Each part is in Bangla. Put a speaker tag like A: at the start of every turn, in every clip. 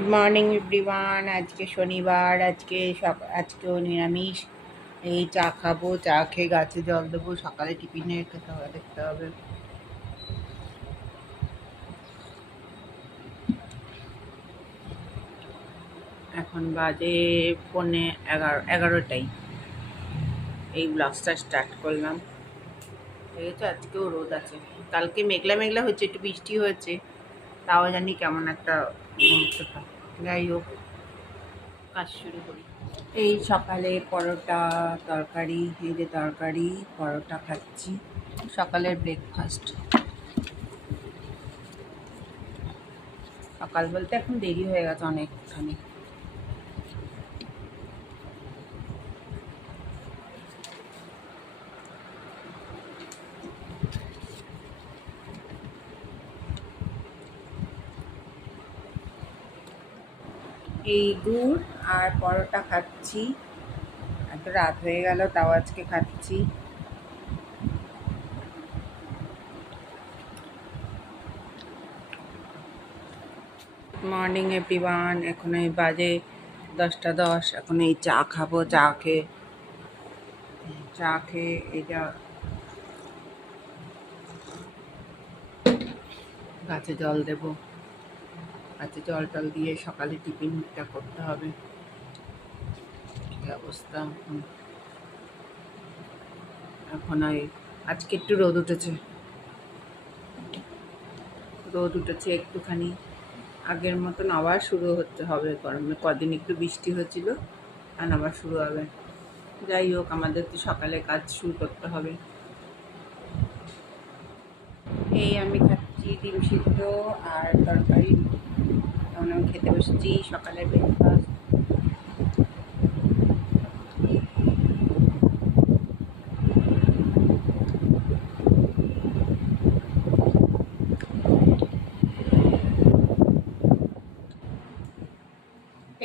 A: গুড মর্নিং এভরিওয়ান আজকে শনিবার, আজকে সক আজকেও নিরামিষ। এই চা খাব, চা খেয়ে গাছে জল দেবো, সকালে টিফিনে খেতে হবে দেখতে হবে। এখন বাজে পৌনে এগারো, এগারোটাই। এই ব্লগসটা স্টার্ট করলাম। ঠিক আছে আজকেও রোদ আছে। কালকে মেঘলা মেঘলা হচ্ছে, একটু বৃষ্টি হয়েছে। তাও জানি কেমন একটা মুহূর্তটা যাই হোক কাজ শুরু করি। এই সকালে পরোটা তরকারি এই যে তরকারি পরোটা খাচ্ছি। সকালের ব্রেকফাস্ট সকাল বলতে এখন দেরি হয়ে গেছে অনেকখানি। এই গুড় আর পরোটা খাচ্ছি। এত রাত হয়ে গেল, তাও আজকে খাচ্ছি। মর্নিং এভরিওয়ান এখন এই বাজে দশটা দশ, এখন এই চা খাব, চা খেয়ে। চা খেয়ে যা গাছে জল দেবো। গাছে জল টল দিয়ে সকালে টিফিনটা করতে হবে। অবস্থা এখন ওই, আজকে একটু রোদ উঠেছে। রোদ উঠেছে একটুখানি। আগের মতন আবার শুরু হতে হবে গরমে। কদিন একটু বৃষ্টি হয়েছিল আর আবার শুরু হবে। যাই হোক, আমাদের তো সকালে কাজ শুরু করতে হবে। এই আমি খাচ্ছি ডিম সিদ্ধ আর তরকারি। তখন আমি খেতে বসেছি, সকালের ব্রেকফাস্ট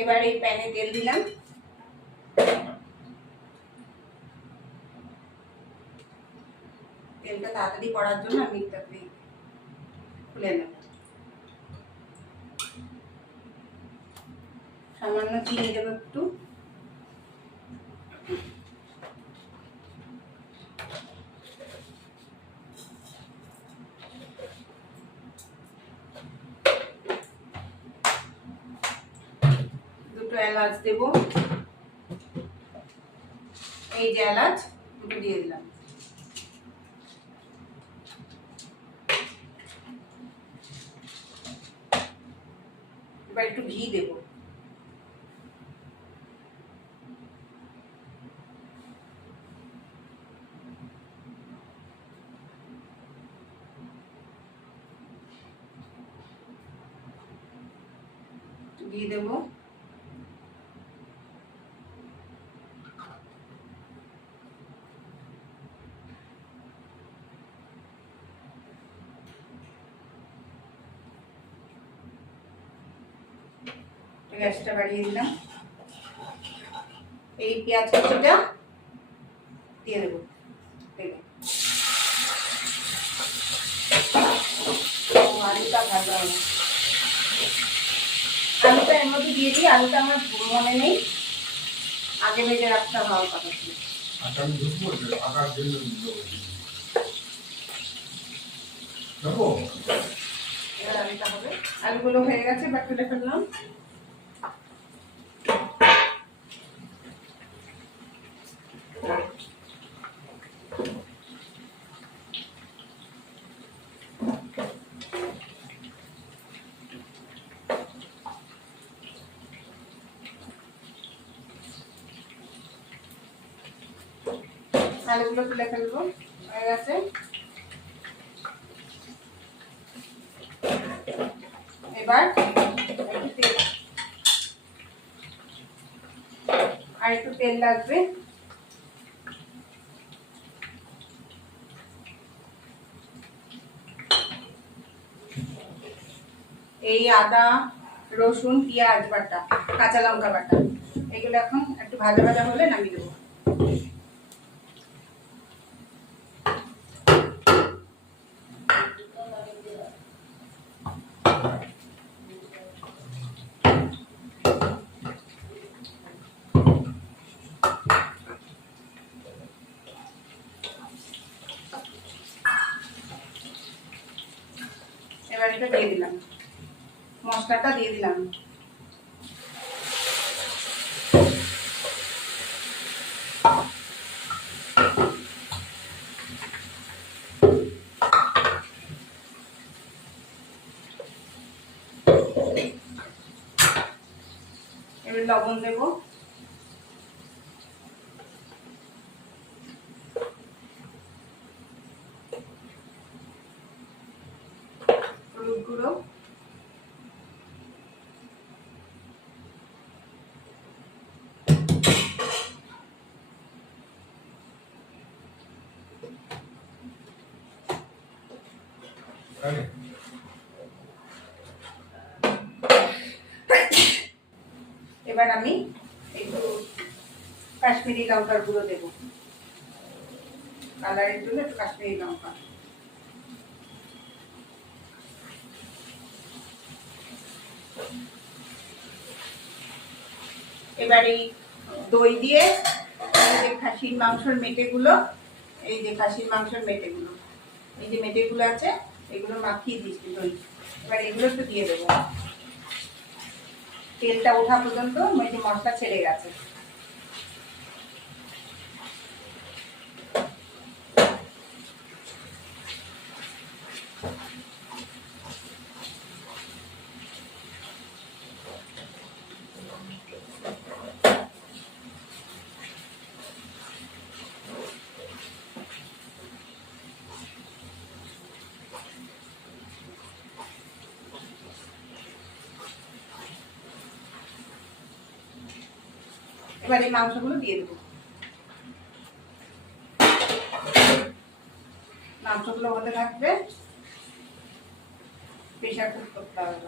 A: এবার এই প্যানে তেল দিলাম। তেলটা তাড়াতাড়ি করার জন্য আমি খুলে নেব। সামান্য চিনি দেবো একটু। দুটো এলাচ দেব। এই যে এলাচ দুটো দিয়ে দিলাম এবার একটু ঘি দেবো ঘি দেবো গ্যাসটা বাড়িয়ে দিলাম এই পেঁয়াজ কুচিটা দিয়ে দেবো তেলে ও, আলুটা ভাজা হবে আলুটা এর মধ্যে দিয়ে দিই আলুটা আমার মনে নেই। আগে ভেজে রাখতে ভালো কথা ছিল এবার আলুটা হবে। আলুগুলো হয়ে গেছে বাকি তুলে ফেললাম। আলুগুলো তুলে ফেলব হয়ে গেছে। এবার আর একটু তেল লাগবে। এই আদা, রসুন, পেঁয়াজ বাটা, কাঁচা লঙ্কা বাটা, এগুলো এখন একটু ভাজা ভাজা হলে নামিয়ে দেবো। ইয়েটা দিয়ে দিলাম। মশলাটা দিয়ে দিলাম। এবার লবণ দেবো হলুদ গুঁড়ো
B: তাই না?
A: এবার আমি কাশ্মীরি লঙ্কার গুঁড়ো দেবো। কালারের জন্য একটু কাশ্মীরি লঙ্কা। এবার দই দিয়ে যে খাসির মাংসের মেটেগুলো, এই যে খাসির মাংসের মেটেগুলো, এই যে মেটেগুলো আছে এগুলো মাখিয়ে দিচ্ছি দই। এবার এগুলো একটু দিয়ে দেবো। তেলটা ওঠা পর্যন্ত মানে মশলা ছেড়ে গেছে। এবার এই মাংসগুলো দিয়ে দেবো। মাংসগুলো হতে থাকবে। প্রেশার কুক করতে হবে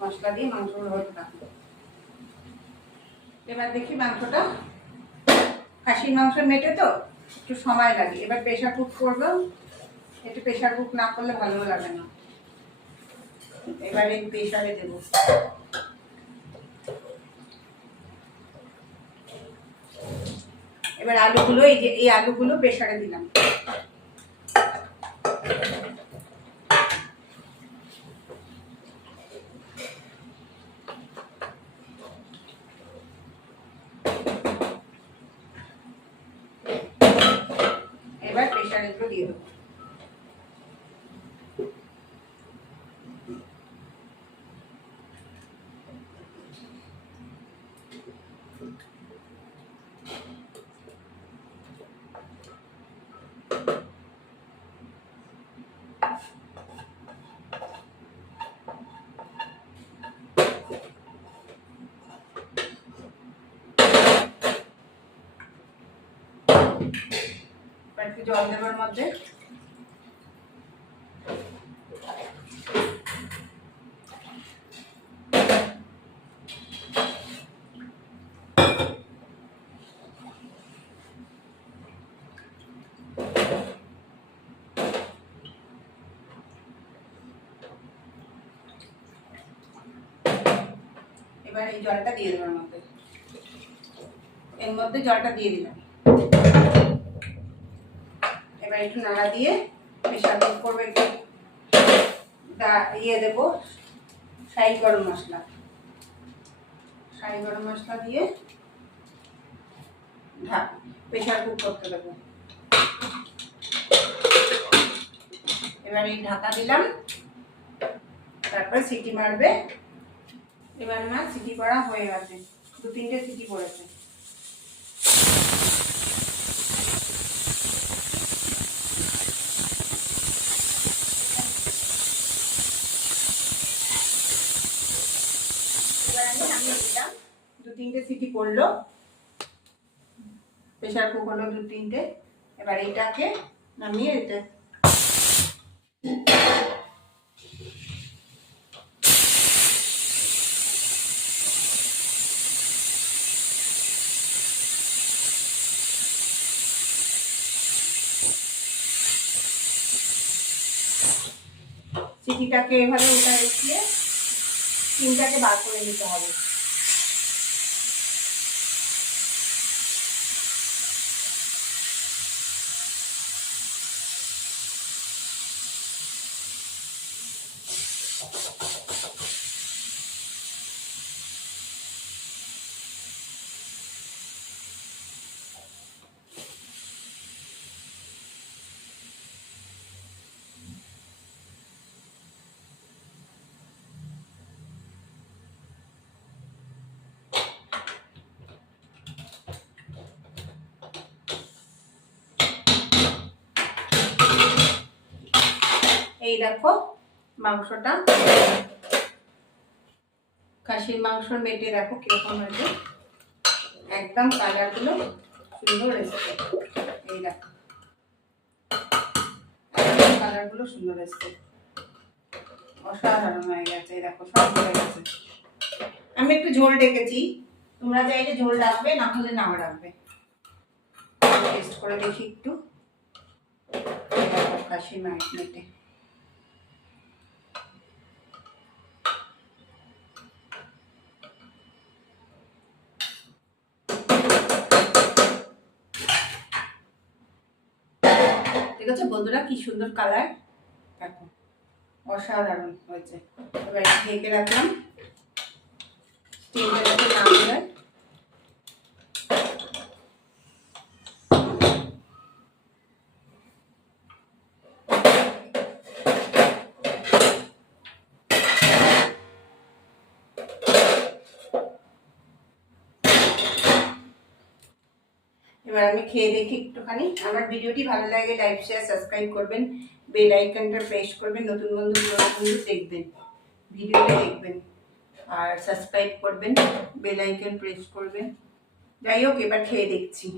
A: মশলা দিয়ে মাংসগুলো হতে থাকবে। এবার দেখি মাংসটা। খাসির মাংস মেটে তো, একটু সময় লাগে। এবার প্রেশার কুক করব। একটু প্রেশার কুক না করলে ভালো লাগে না। এবার এই প্রেশারে দেবো। এবার আলুগুলো এই যে এই আলুগুলো প্রেশারে দিলাম এবার প্রেসারে এগুলো দিয়ে দেবো এবার একটু জল দেবার মধ্যে এবার এই জলটা দিয়ে দেবার মধ্যে। এর মধ্যে জলটা দিয়ে দিলাম। এবার একটু নাড়া দিয়ে কুক করব একটু ইয়ে দেবো শাহি গরম মশলা। শাহি গরম মশলা দিয়ে প্রেশার কুক করতে দেবো। এবার এই ঢাকা দিলাম, তারপরে সিটি মারবে। এবার না সিটি করা হয়ে গেছে, দু তিনটে সিটি পড়েছে এবার আমি নামিয়ে দিলাম দু তিনটে সিটি পড়ল প্রেশার কুক হলো দু তিনটে। এবার এটাকে নামিয়ে এটা চিঠিটাকে এভাবে উঠে রেখে তিনটাকে বার করে নিতে হবে। এই দেখো মাংসটা। খাসির মাংস মেটে দেখো কীরকম হয়েছে। একদম কালারগুলো সুন্দর এসেছে। এই দেখো। একদম কালারগুলো সুন্দর এসেছে। অসাধারণ হয়ে গেছে, এই দেখো, সব হয়ে গেছে। আমি একটু ঝোল ডেকেছি। তোমরা চাইলে ঝোল রাখবে না হলে নাও রাখবে টেস্ট করে দেখি একটু। দেখো মাংস মেটে ঠিক আছে বন্ধুরা কি সুন্দর কালার দেখো অসাধারণ হয়েছে। এবার ঢেকে রাখলাম। স্টিমটা নাম না যায় এবার আমি খেয়ে দেখি একটুখানি। আমার ভিডিওটি ভালো লাগে লাইক শেয়ার সাবস্ক্রাইব করবেন। বেল আইকনটা প্রেস করবেন, নতুন বন্ধু বন্ধু দেখবেন। ভিডিওটা দেখবেন আর সাবস্ক্রাইব করবেন, বেল আইকন প্রেস করবেন। যাই হোক, এবার খেয়ে দেখছি।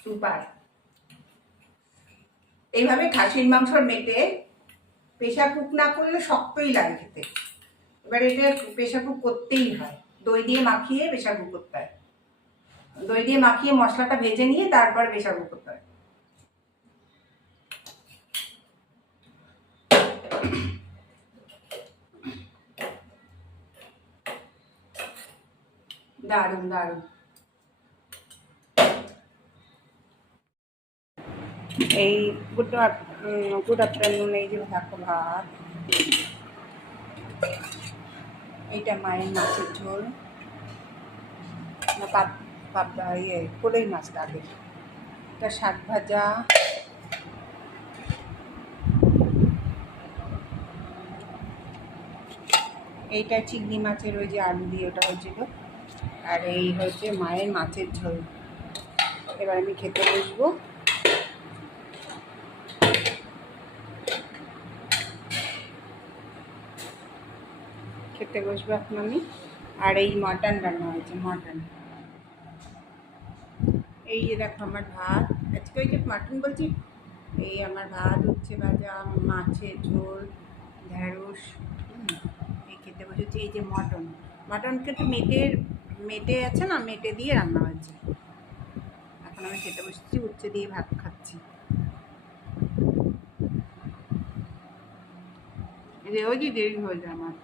A: সুপার। এইভাবে খাসির মাংস মেটে প্রেশার কুক না করলে শক্তই লাগে খেতে। এবার এটা প্রেশার কুক করতেই হয়। দই দিয়ে মাখিয়ে প্রেশার কুক করতে হয়। দই দিয়ে মাখিয়ে মশলাটা ভেজে নিয়ে তারপর প্রেশার কুক করতে হয়। দারুণ দারুণ। এই গুড গুড আফটারনুন, এই যে থাকো ভাত। এইটা মায়ের মাছের ঝোল। পাত পাবদা ইয়ে কোলেই মাছটা আগে। এটা শাক ভাজা। এইটা চিংড়ি মাছের ওই যে আলু দিয়ে ওটা হয়েছিল। আর এই হচ্ছে মায়ের মাছের ঝোল। এবার আমি খেতে বসবো। খেতে বসবো এখন আমি। আর এই মাটন রান্না হয়েছে মাটন এই দেখো আমার ভাত। আজকে ওই যে মাটন বলছি, এই আমার ভাত উচ্ছে ভাজা, মাছের ঝোল, ঢ্যাঁড়স এই খেতে বসেছি। এই যে মটন মটন কিন্তু মেটের মেটে আছে না, মেটে দিয়ে রান্না হয়েছে। এখন আমি খেতে বসেছি, উচ্ছে দিয়ে ভাত খাচ্ছি। ওই যে দেরি হয়ে যায় আমার।